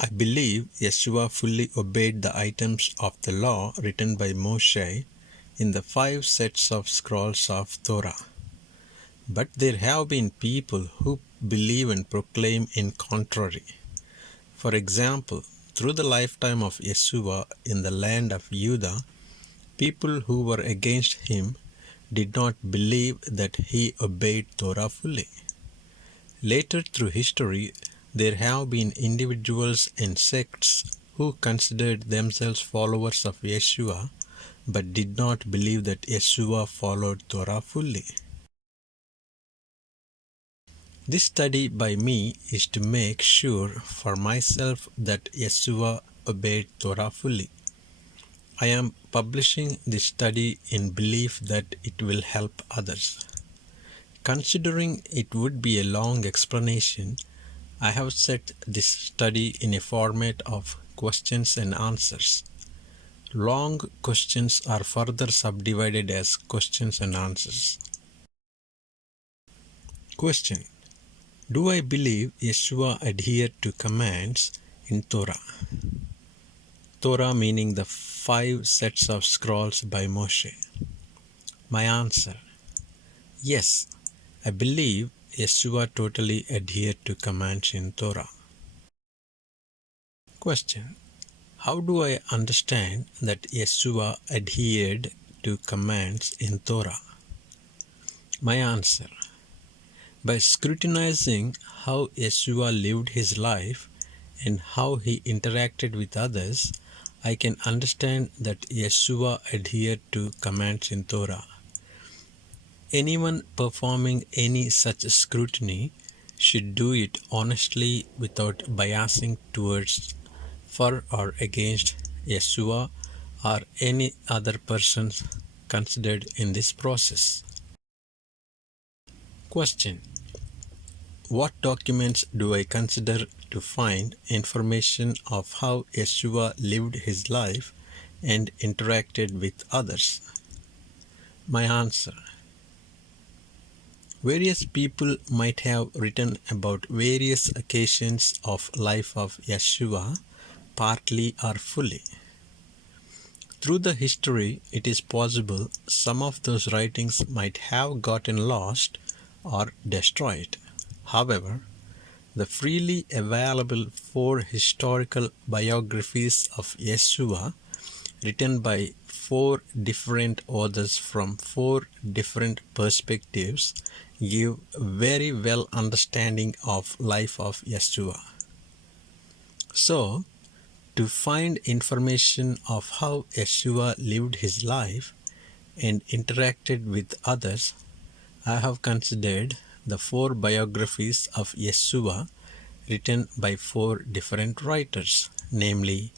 I believe Yesuah fully obeyed the items of the law written by Moshe in the 5 sets of scrolls of Torah. But there have been people who believe and proclaim in contrary. For example, through the lifetime of Yesuah in the land of Judah, people who were against him did not believe that he obeyed Torah fully. Later through history, there have been individuals and sects who considered themselves followers of Yesuah but did not believe that Yesuah followed Torah fully. This study by me is to make sure for myself that Yesuah obeyed Torah fully. I am publishing this study in belief that it will help others. Considering it would be a long explanation, I have set this study in a format of questions and answers. Long questions are further subdivided as questions and answers. Question: do I believe Yesuah adhered to commands in Torah? Torah meaning the 5 sets of scrolls by Moshe. My answer: yes, I believe Yesuah totally adhered to commands in Torah. Question: how do I understand that Yesuah adhered to commands in Torah? My answer: by scrutinizing how Yesuah lived his life and how he interacted with others, I can understand that Yesuah adhered to commands in Torah. Anyone performing any such scrutiny should do it honestly without biasing towards, for or against Yesuah or any other persons considered in this process. Question: what documents do I consider to find information of how Yesuah lived his life and interacted with others? My answer: various people might have written about various occasions of life of Yesuah, partly or fully. Through the history, it is possible some of those writings might have gotten lost or destroyed. However, the freely available 4 historical biographies of Yesuah, written by 4 different authors from 4 different perspectives, give very well understanding of life of Yesuah. So, to find information of how Yesuah lived his life and interacted with others, I have considered the 4 biographies of Yesuah written by 4 different writers, namely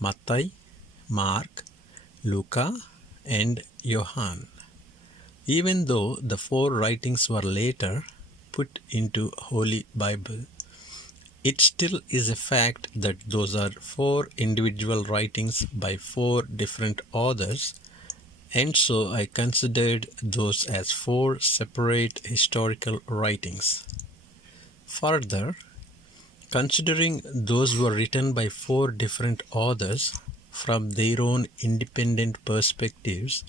Matthew, Mark, Luca, and Johann. Even though the 4 writings were later put into Holy Bible, it still is a fact that those are 4 individual writings by 4 different authors, and so I considered those as 4 separate historical writings. Further, considering those were written by 4 different authors from their own independent perspectives,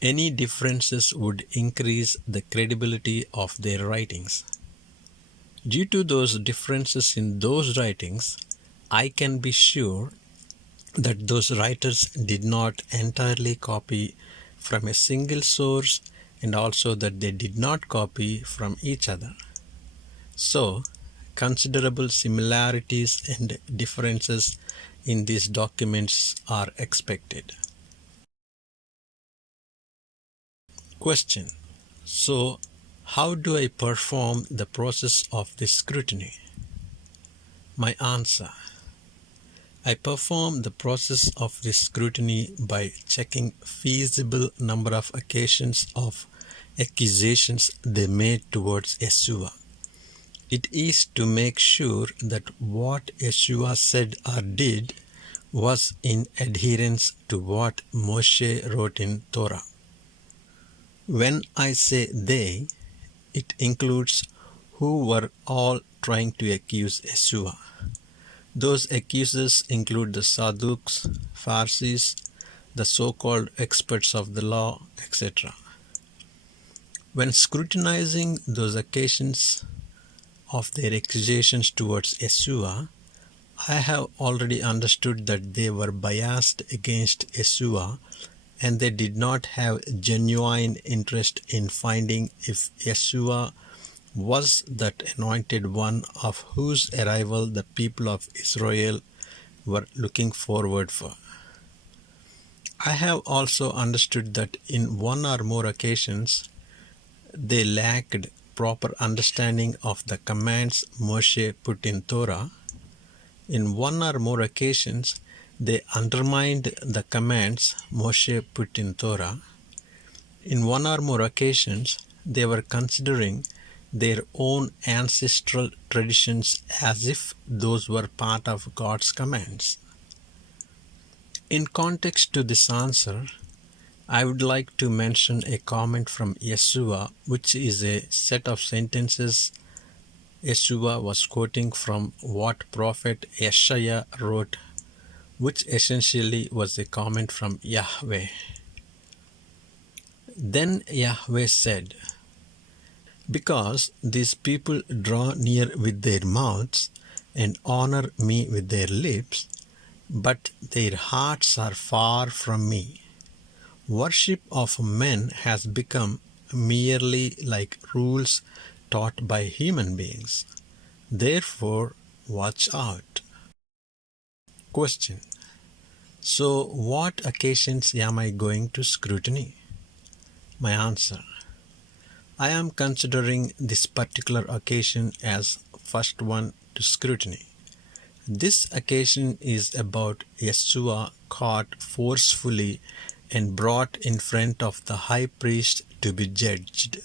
any differences would increase the credibility of their writings. Due to those differences in those writings, I can be sure that those writers did not entirely copy from a single source, and also that they did not copy from each other. So, considerable similarities and differences in these documents are expected. Question: so, how do I perform the process of this scrutiny? My answer: I perform the process of this scrutiny by checking feasible number of occasions of accusations they made towards Yesuah. It is to make sure that what Yesuah said or did was in adherence to what Moshe wrote in Torah. When I say they, it includes who were all trying to accuse Yesuah. Those accusers include the Sadducees, Pharisees, the so-called experts of the law, etc. When scrutinizing those occasions of their accusations towards Yesuah, I have already understood that they were biased against Yesuah and they did not have genuine interest in finding if Yesuah was that anointed one of whose arrival the people of Israel were looking forward for. I have also understood that in one or more occasions they lacked proper understanding of the commands Moshe put in Torah. In one or more occasions they undermined the commands Moshe put in Torah. In one or more occasions they were considering their own ancestral traditions as if those were part of God's commands. In context to this answer, I would like to mention a comment from Yesuah, which is a set of sentences Yesuah was quoting from what prophet Yeshaya wrote, which essentially was a comment from Yahweh. Then Yahweh said, "Because these people draw near with their mouths and honor me with their lips, but their hearts are far from me. Worship of men has become merely like rules taught by human beings. Therefore, watch out." Question: So, what occasions am I going to scrutiny? My answer: I am considering this particular occasion as first one to scrutiny. This occasion is about Yesuah caught forcefully and brought in front of the high priest to be judged.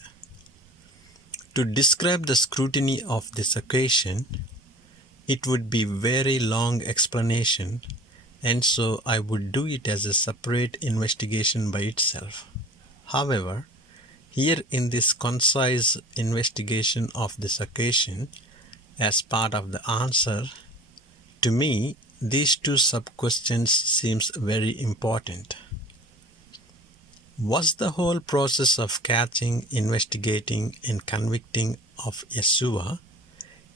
To describe the scrutiny of this occasion, it would be very long explanation, and so I would do it as a separate investigation by itself. However, here in this concise investigation of this occasion, as part of the answer, to me, these two sub-questions seems very important. Was the whole process of catching, investigating, and convicting of Yesuah,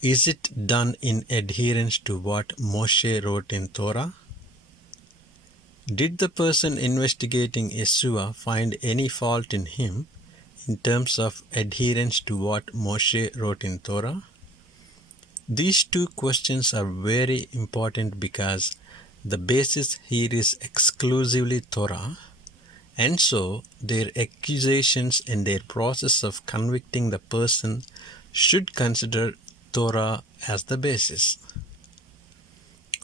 is it done in adherence to what Moshe wrote in Torah? Did the person investigating Yesuah find any fault in him in terms of adherence to what Moshe wrote in Torah? These two questions are very important because the basis here is exclusively Torah, and so their accusations and their process of convicting the person should consider Torah as the basis.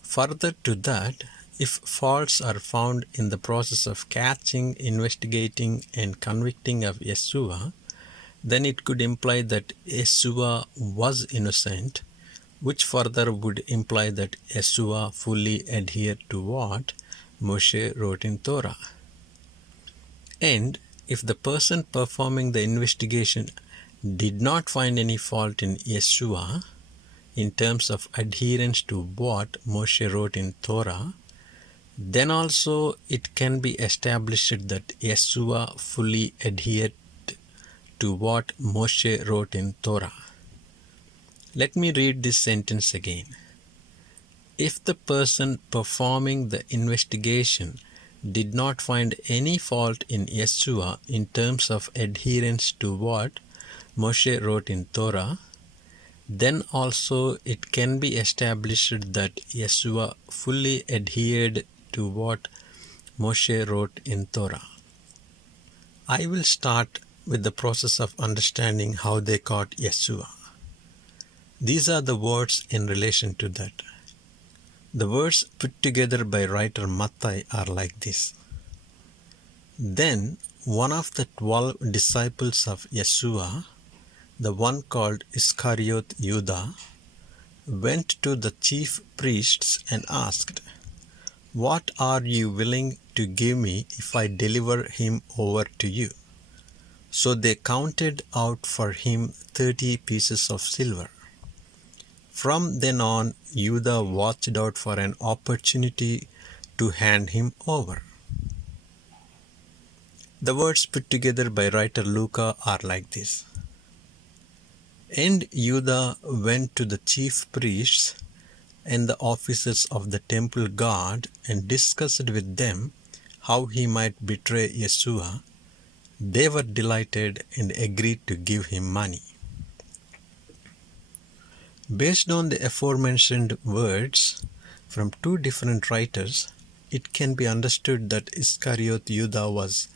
Further to that, if faults are found in the process of catching, investigating, and convicting of Yesuah, then it could imply that Yesuah was innocent, which further would imply that Yesuah fully adhered to what Moshe wrote in Torah. And if the person performing the investigation did not find any fault in Yesuah in terms of adherence to what Moshe wrote in Torah, then also it can be established that Yesuah fully adhered to what Moshe wrote in Torah. Let me read this sentence again. If the person performing the investigation did not find any fault in Yesuah in terms of adherence to what Moshe wrote in Torah, then also it can be established that Yesuah fully adhered to what Moshe wrote in Torah. I will start with the process of understanding how they caught Yesuah. These are the words in relation to that. The words put together by writer Mattai are like this. Then one of the 12 disciples of Yesuah, the one called Iscariot Judah, went to the chief priests and asked, "What are you willing to give me if I deliver him over to you?" So they counted out for him 30 pieces of silver. From then on, Yehudah watched out for an opportunity to hand him over. The words put together by writer Luca are like this. And Yehudah went to the chief priests and the officers of the temple guard and discussed with them how he might betray Yesuah. They were delighted and agreed to give him money. Based on the aforementioned words from two different writers, it can be understood that Iscariot Yehudah was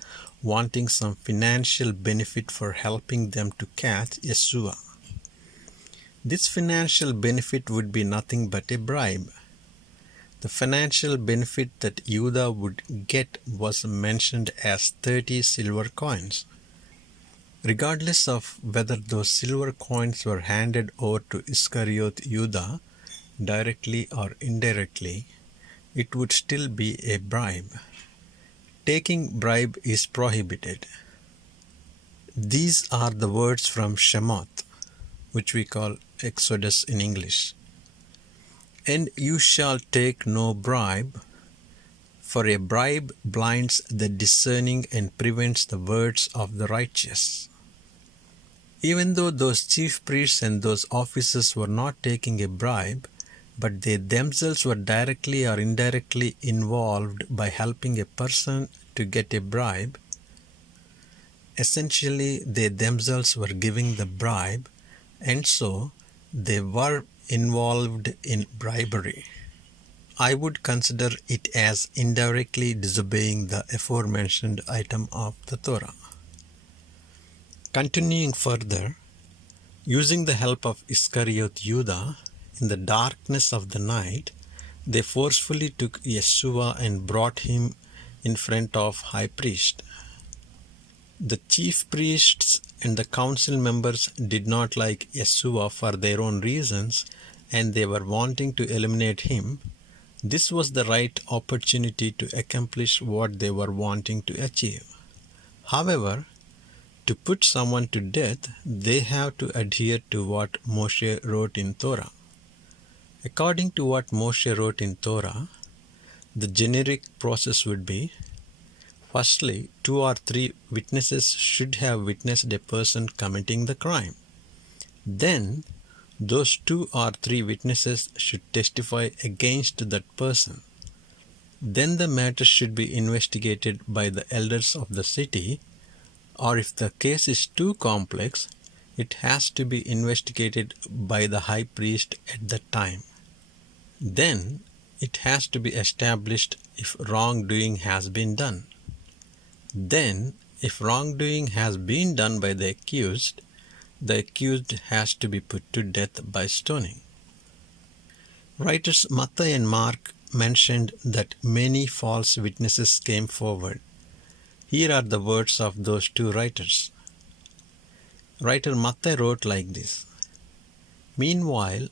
wanting some financial benefit for helping them to catch Yesuah. This financial benefit would be nothing but a bribe. The financial benefit that Yehudah would get was mentioned as 30 silver coins. Regardless of whether those silver coins were handed over to Iscariot Yehudah directly or indirectly, it would still be a bribe. Taking bribe is prohibited. These are the words from Shemot, which we call Exodus in English. And you shall take no bribe, for a bribe blinds the discerning and prevents the words of the righteous. Even though those chief priests and those officers were not taking a bribe, but they themselves were directly or indirectly involved by helping a person to get a bribe, essentially they themselves were giving the bribe, and so they were involved in bribery. I would consider it as indirectly disobeying the aforementioned item of the Torah. Continuing further, using the help of Iscariot Yehudah, in the darkness of the night, they forcefully took Yesuah and brought him in front of high priest. The chief priests and the council members did not like Yesuah for their own reasons, and they were wanting to eliminate him. This was the right opportunity to accomplish what they were wanting to achieve. However, to put someone to death, they have to adhere to what Moshe wrote in Torah. According to what Moshe wrote in Torah, the generic process would be, firstly, 2 or 3 witnesses should have witnessed a person committing the crime. Then, those 2 or 3 witnesses should testify against that person. Then the matter should be investigated by the elders of the city, or if the case is too complex, it has to be investigated by the high priest at that time. Then, it has to be established if wrongdoing has been done. Then, if wrongdoing has been done by the accused has to be put to death by stoning. Writers Matthew and Mark mentioned that many false witnesses came forward. Here are the words of those 2 writers. Writer Matthew wrote like this. Meanwhile,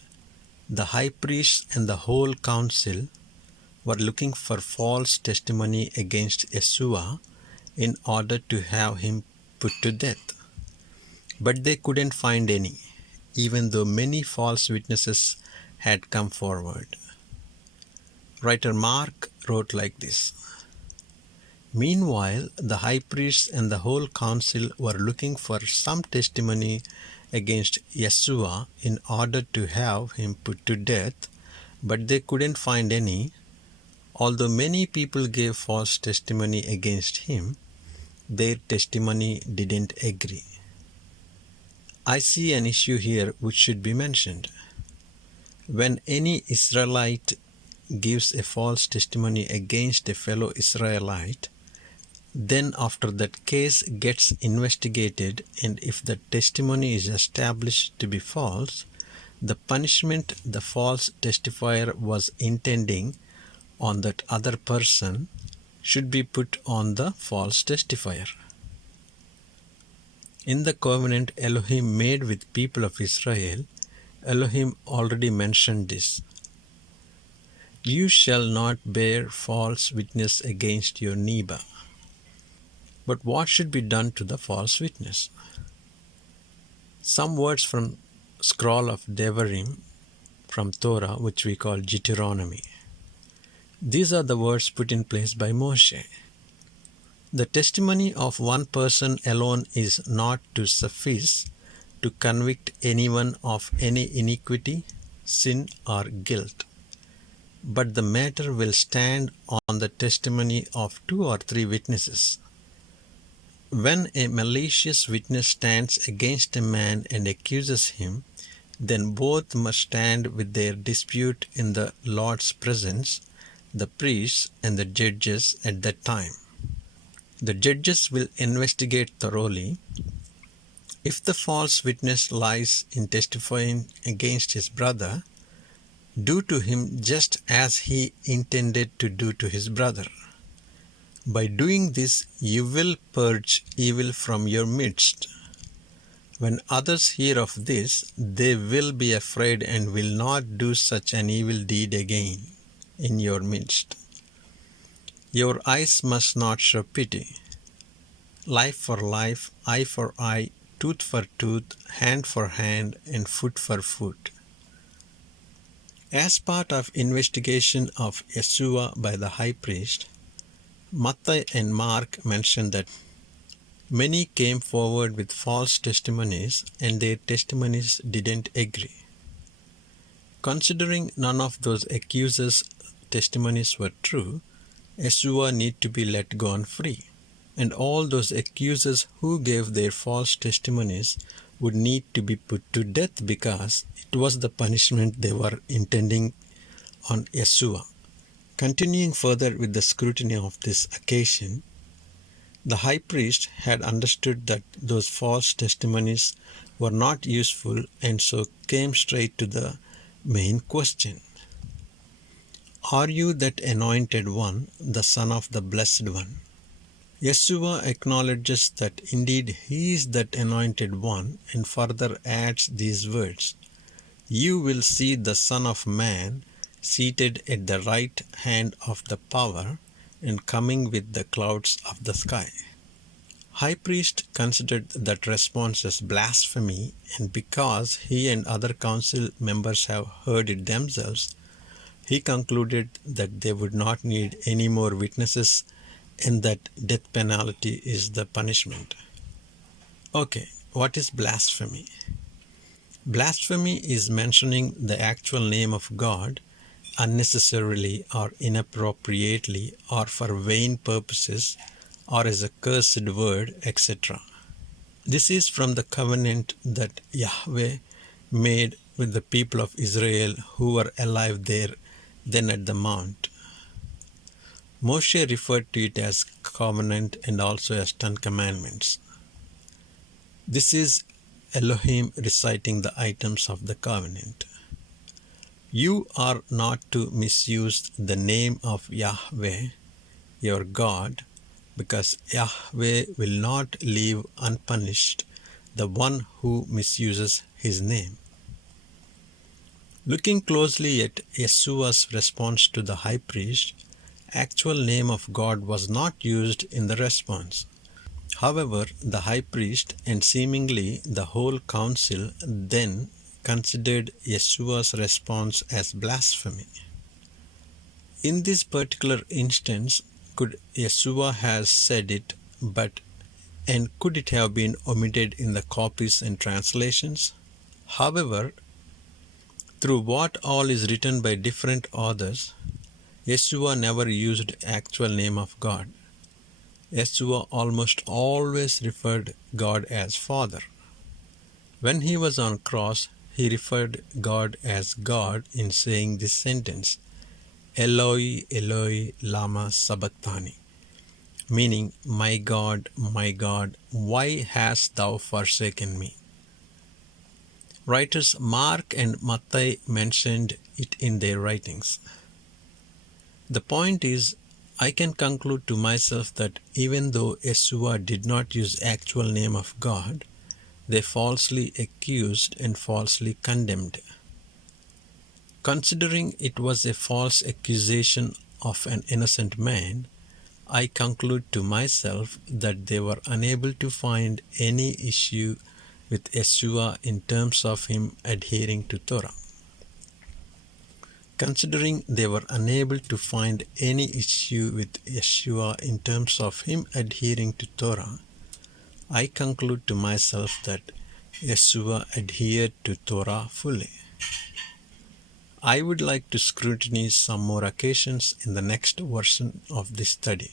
the high priest and the whole council were looking for false testimony against Yesuah in order to have him put to death. But they couldn't find any, even though many false witnesses had come forward. Writer Mark wrote like this. Meanwhile, the high priests and the whole council were looking for some testimony against Yesuah in order to have him put to death, but they couldn't find any. Although many people gave false testimony against him, their testimony didn't agree. I see an issue here which should be mentioned. When any Israelite gives a false testimony against a fellow Israelite, then after that case gets investigated, and if the testimony is established to be false, the punishment the false testifier was intending on that other person should be put on the false testifier. In the covenant Elohim made with people of Israel, Elohim already mentioned this. You shall not bear false witness against your neighbor. But what should be done to the false witness? Some words from Scroll of Devarim from Torah, which we call Deuteronomy. These are the words put in place by Moshe. The testimony of one person alone is not to suffice to convict anyone of any iniquity, sin, or guilt, but the matter will stand on the testimony of 2 or 3 witnesses. When a malicious witness stands against a man and accuses him, then both must stand with their dispute in the Lord's presence, the priests and the judges at that time. The judges will investigate thoroughly. If the false witness lies in testifying against his brother, do to him just as he intended to do to his brother. By doing this, you will purge evil from your midst. When others hear of this, they will be afraid and will not do such an evil deed again in your midst. Your eyes must not show pity. Life for life, eye for eye, tooth for tooth, hand for hand, and foot for foot. As part of investigation of Yesuah by the high priest, Matthew and Mark mention that many came forward with false testimonies and their testimonies didn't agree. Considering none of those accusers' testimonies were true, Yesuah need to be let go and free. And all those accusers who gave their false testimonies would need to be put to death because it was the punishment they were intending on Yesuah. Continuing further with the scrutiny of this occasion, the high priest had understood that those false testimonies were not useful and so came straight to the main question. Are you that anointed one, the son of the blessed one? Yesuah acknowledges that indeed he is that anointed one and further adds these words, "You will see the Son of Man seated at the right hand of the power and coming with the clouds of the sky." High priest considered that response as blasphemy, and because he and other council members have heard it themselves, he concluded that they would not need any more witnesses and that death penalty is the punishment. Okay, what is blasphemy? Blasphemy is mentioning the actual name of God unnecessarily or inappropriately or for vain purposes or as a cursed word, etc. This is from the covenant that Yahweh made with the people of Israel who were alive there then at the mount. Moshe referred to it as covenant and also as 10 commandments. This is Elohim reciting the items of the covenant. You are not to misuse the name of Yahweh, your God, because Yahweh will not leave unpunished the one who misuses his name. Looking closely at Yesuah's response to the high priest, actual name of God was not used in the response. However, the high priest and seemingly the whole council then considered Yesuah's response as blasphemy. In this particular instance, could Yesuah have said it, and could it have been omitted in the copies and translations? However, through what all is written by different authors, Yesuah never used actual name of God. Yesuah almost always referred God as Father. When he was on cross, he referred God as God in saying this sentence, Eloi, Eloi, lama sabachthani, meaning, my God, why hast thou forsaken me? Writers Mark and Matthew mentioned it in their writings. The point is, I can conclude to myself that even though Yesuah did not use actual name of God, they falsely accused and falsely condemned. Considering it was a false accusation of an innocent man, I conclude to myself that they were unable to find any issue with Yesuah in terms of him adhering to Torah. Considering they were unable to find any issue with Yesuah in terms of him adhering to Torah, I conclude to myself that Yesuah adhered to Torah fully. I would like to scrutinize some more occasions in the next version of this study.